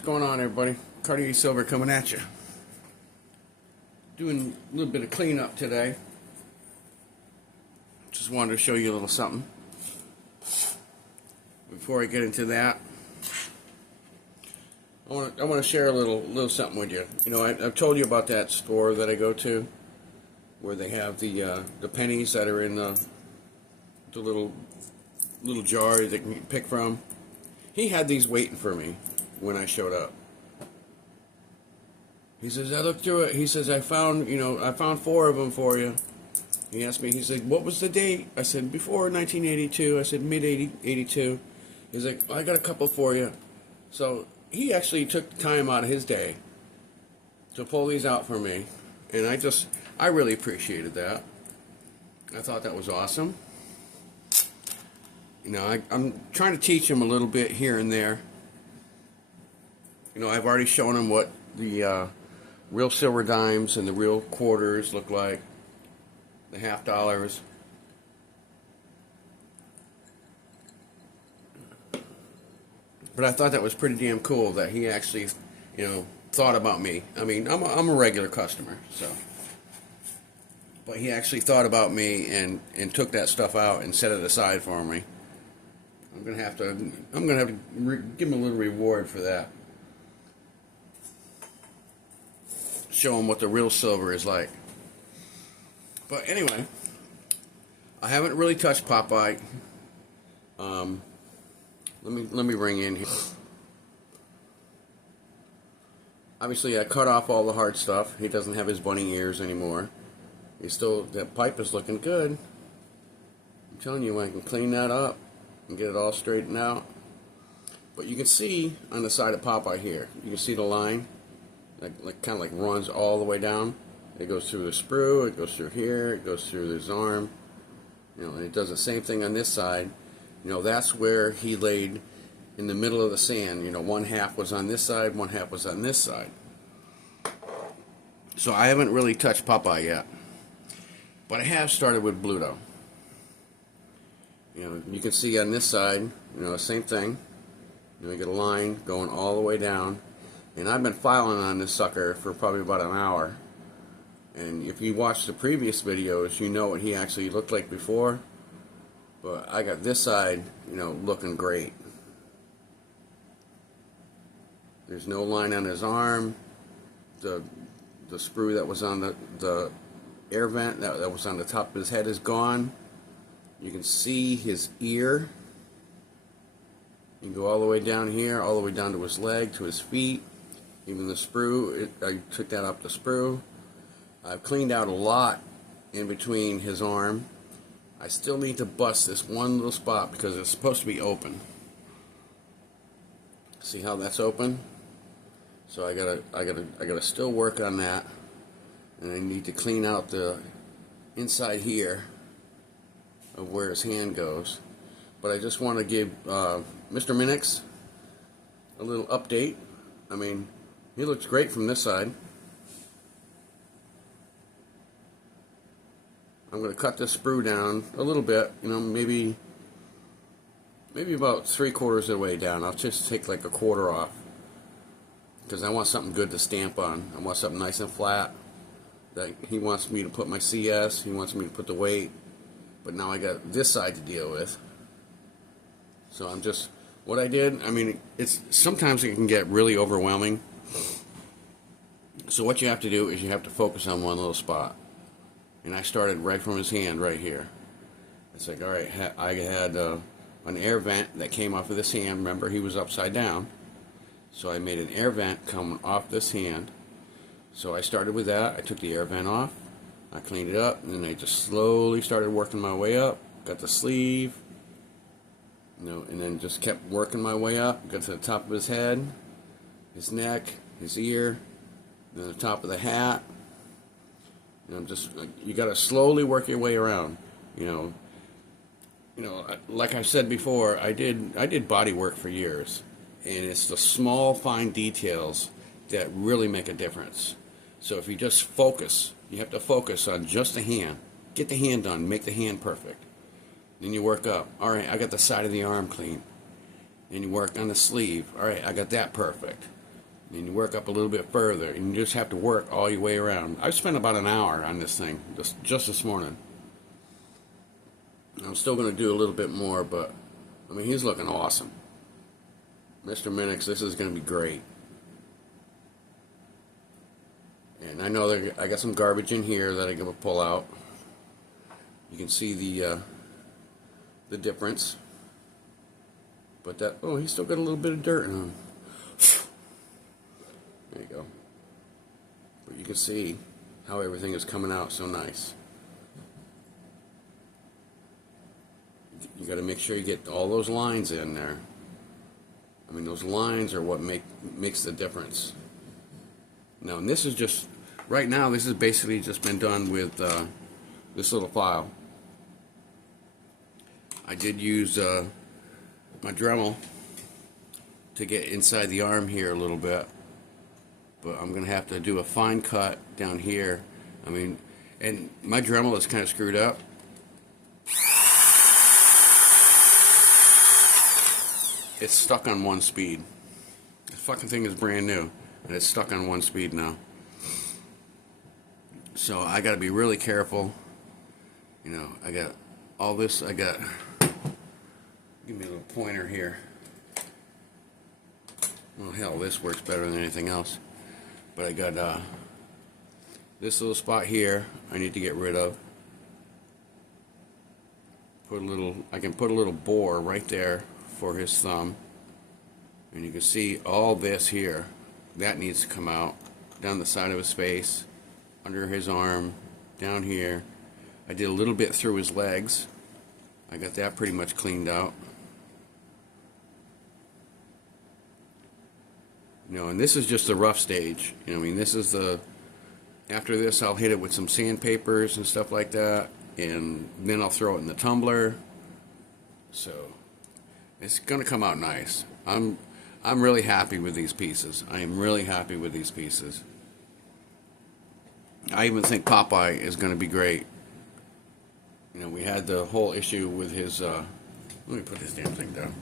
What's going on, everybody? Cartier Silver coming at you. Doing a little bit of cleanup today. Just wanted to show you a little something. Before I get into that, I want to share a little something with you. You know, I've told you about that store that I go to, where they have the pennies that are in the little jar that you can pick from. He had these waiting for me when I showed up. He says, I looked through it. He says, I found 4 of them for you. He asked me, he said, what was the date? I said, before 1982. I said, mid-82. He's like, I got a couple for you. So he actually took the time out of his day to pull these out for me. And I really appreciated that. I thought that was awesome. You know, I'm trying to teach him a little bit here and there. You know, I've already shown him what the real silver dimes and the real quarters look like, the $50. But I thought that was pretty damn cool that he actually, you know, thought about me. I mean, I'm a regular customer, so. But he actually thought about me and took that stuff out and set it aside for me. I'm gonna have to give him a little reward for that. Show him what the real silver is like. But anyway, I haven't really touched Popeye. Let me ring in here. Obviously, I cut off all the hard stuff. He doesn't have his bunny ears anymore. That pipe is looking good. I'm telling you, I can clean that up and get it all straightened out. But you can see on the side of Popeye here, you can see the line, kind of runs all the way down. It goes through the sprue, it goes through here, it goes through his arm. You know, and it does the same thing on this side. You know, that's where he laid in the middle of the sand. You know, one half was on this side, one half was on this side. So I haven't really touched Popeye yet. But I have started with Bluto. You know, you can see on this side, you know, the same thing. You know, you get a line going all the way down. And I've been filing on this sucker for probably about an hour. And if you watch the previous videos, you know what he actually looked like before. But I got this side, you know, looking great. There's no line on his arm. The sprue that was on the air vent that was on the top of his head is gone. You can see his ear. You can go all the way down here, all the way down to his leg, to his feet. Even the sprue, I took that up the sprue. I've cleaned out a lot in between his arm. I still need to bust this one little spot because it's supposed to be open. See how that's open? So I gotta still work on that, and I need to clean out the inside here of where his hand goes. But I just want to give Mr. Minix a little update. I mean, he looks great from this side. I'm going to cut this sprue down a little bit, you know, maybe about 3/4 of the way down. I'll just take like a quarter off because I want something good to stamp on. I want something nice and flat. That he wants me to put my CS, he wants me to put the weight, but now I got this side to deal with. So I'm just, what I did, I mean, sometimes it can get really overwhelming. So what you have to do is you have to focus on one little spot. And I started right from his hand right here. It's like, all right, I had an air vent that came off of this hand. Remember, he was upside down. So I made an air vent coming off this hand. So I started with that. I took the air vent off. I cleaned it up. And then I just slowly started working my way up. Got the sleeve. You know, and then just kept working my way up. Got to the top of his head, his neck, his ear, then the top of the hat. And you got to slowly work your way around. You know, like I said before, I did body work for years, and it's the small, fine details that really make a difference. So if you just focus, you have to focus on just the hand. Get the hand done. Make the hand perfect. Then you work up. All right, I got the side of the arm clean. Then you work on the sleeve. All right, I got that perfect. And you work up a little bit further, and you just have to work all your way around. I've spent about an hour on this thing just this morning. I'm still going to do a little bit more, but I mean, he's looking awesome. Mr. Minix, this is going to be great. And I know that I got some garbage in here that I'm going to pull out. You can see the difference. But that, oh, he's still got a little bit of dirt in him. There you go. But you can see how everything is coming out so nice. You got to make sure you get all those lines in there. I mean, those lines are what makes the difference. Now, and this is just, right now, this has basically just been done with this little file. I did use my Dremel to get inside the arm here a little bit, but I'm going to have to do a fine cut down here. I mean, and my Dremel is kind of screwed up. It's stuck on one speed. The fucking thing is brand new, and it's stuck on one speed now. So I got to be really careful. You know, I got all this. I got. Give me a little pointer here. Well, hell, this works better than anything else. But I got this little spot here. I need to get rid of. Put a little. I can put a little bore right there for his thumb, and you can see all this here that needs to come out down the side of his face, under his arm, down here. I did a little bit through his legs. I got that pretty much cleaned out. You know, and this is just the rough stage. You know, I mean, this is the, after this I'll hit it with some sandpapers and stuff like that, and then I'll throw it in the tumbler. So it's gonna come out nice. I'm really happy with these pieces. I am really happy with these pieces. I even think Popeye is gonna be great. You know, we had the whole issue with his let me put this damn thing down.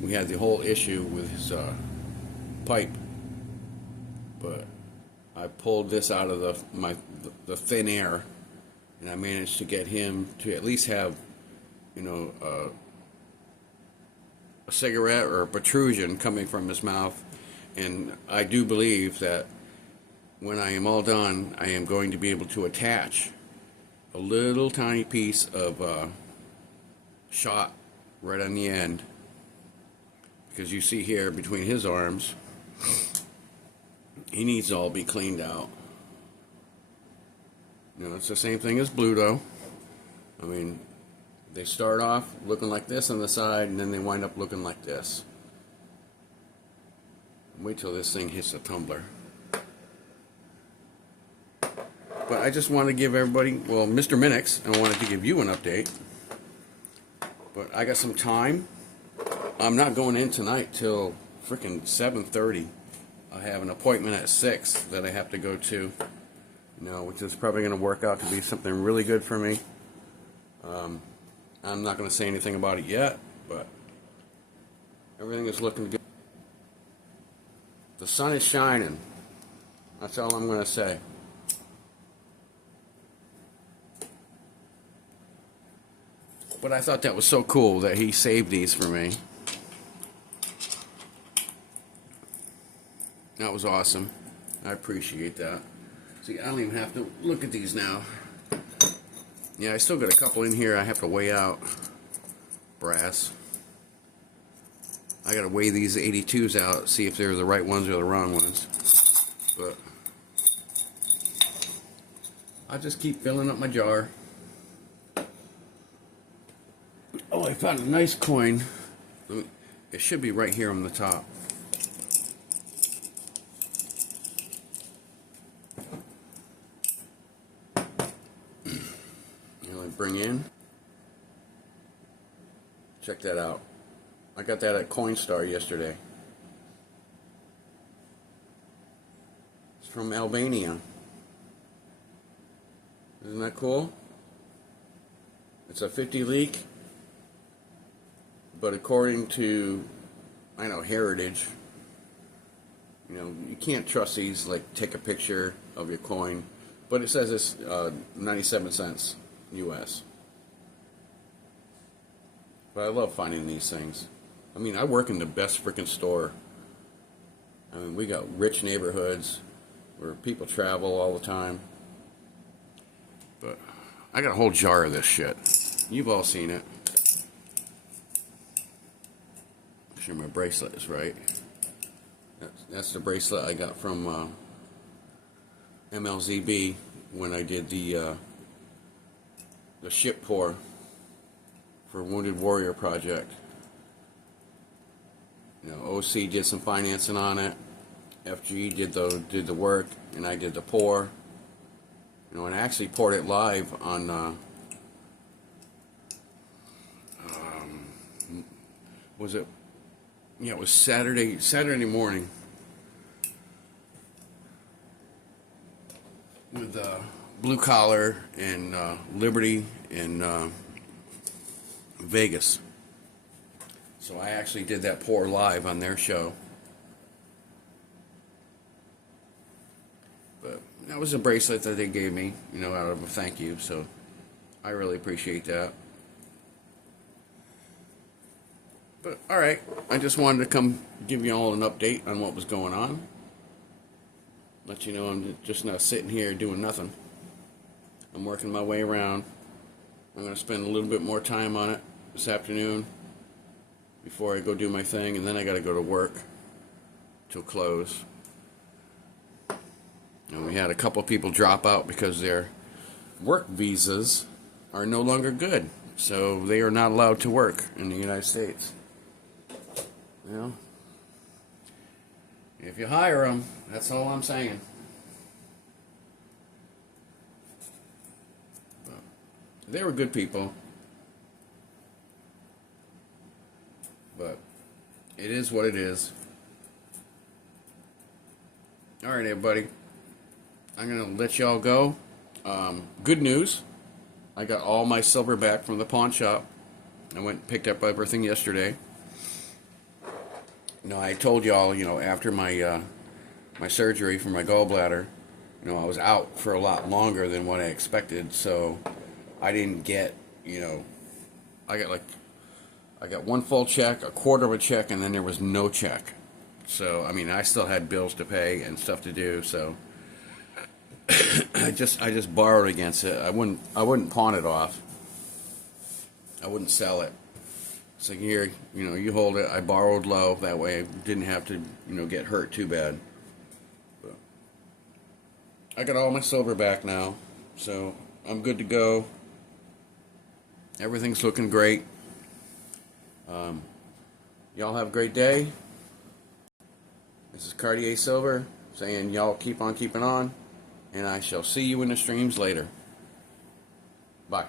We had the whole issue with his pipe, but I pulled this out of the thin air, and I managed to get him to at least have, you know, a cigarette or a protrusion coming from his mouth. And I do believe that when I am all done, I am going to be able to attach a little tiny piece of shot right on the end, because you see here between his arms, he needs to all be cleaned out. You know, it's the same thing as Bluto. I mean, they start off looking like this on the side, and then they wind up looking like this. Wait till this thing hits the tumbler. But I just want to give everybody, well, Mr. Minix, I wanted to give you an update. But I got some time. I'm not going in tonight till freaking 7:30. I have an appointment at 6 that I have to go to. You know, which is probably going to work out to be something really good for me. I'm not going to say anything about it yet, but everything is looking good. The sun is shining. That's all I'm going to say. But I thought that was so cool that he saved these for me. That was awesome. I appreciate that. See, I don't even have to look at these now. Yeah, I still got a couple in here I have to weigh out. Brass. I gotta weigh these 82s out, see if they're the right ones or the wrong ones. But I'll just keep filling up my jar. Oh, I found a nice coin. It should be right here on the top. Bring in. Check that out. I got that at Coinstar yesterday. It's from Albania. Isn't that cool? It's a 50 leak, but according to, I know, Heritage, You know, you can't trust these, like take a picture of your coin, but it says it's 97 cents US. But I love finding these things. I mean, I work in the best freaking store. I mean, we got rich neighborhoods where people travel all the time. But I got a whole jar of this shit. You've all seen it. Make sure my bracelet is right. That's the bracelet I got from MLZB when I did the ship pour for Wounded Warrior Project. You know, OC did some financing on it. FG did the work, and I did the pour. You know, and I actually poured it live on. Was it? Yeah, it was Saturday morning with Blue Collar and Liberty in Vegas. So I actually did that pour live on their show. But that was a bracelet that they gave me, you know, out of a thank you. So I really appreciate that. But alright, I just wanted to come give you all an update on what was going on. Let you know I'm just not sitting here doing nothing. I'm working my way around. I'm going to spend a little bit more time on it this afternoon before I go do my thing, and then I got to go to work till close. And we had a couple people drop out because their work visas are no longer good. So they are not allowed to work in the United States. You know, if you hire them, that's all I'm saying. But they were good people. But it is what it is. Alright, everybody. I'm going to let y'all go. Good news. I got all my silver back from the pawn shop. I went and picked up everything yesterday. You know, I told y'all, you know, after my my surgery for my gallbladder, you know, I was out for a lot longer than what I expected, so I didn't get, you know, I got one full check, a quarter of a check, and then there was no check. So, I mean, I still had bills to pay and stuff to do, so I just borrowed against it. I wouldn't pawn it off. I wouldn't sell it. So here, you know, you hold it. I borrowed low. That way I didn't have to, you know, get hurt too bad. But I got all my silver back now. So I'm good to go. Everything's looking great. Y'all have a great day. This is Cartier Silver saying y'all keep on keeping on. And I shall see you in the streams later. Bye.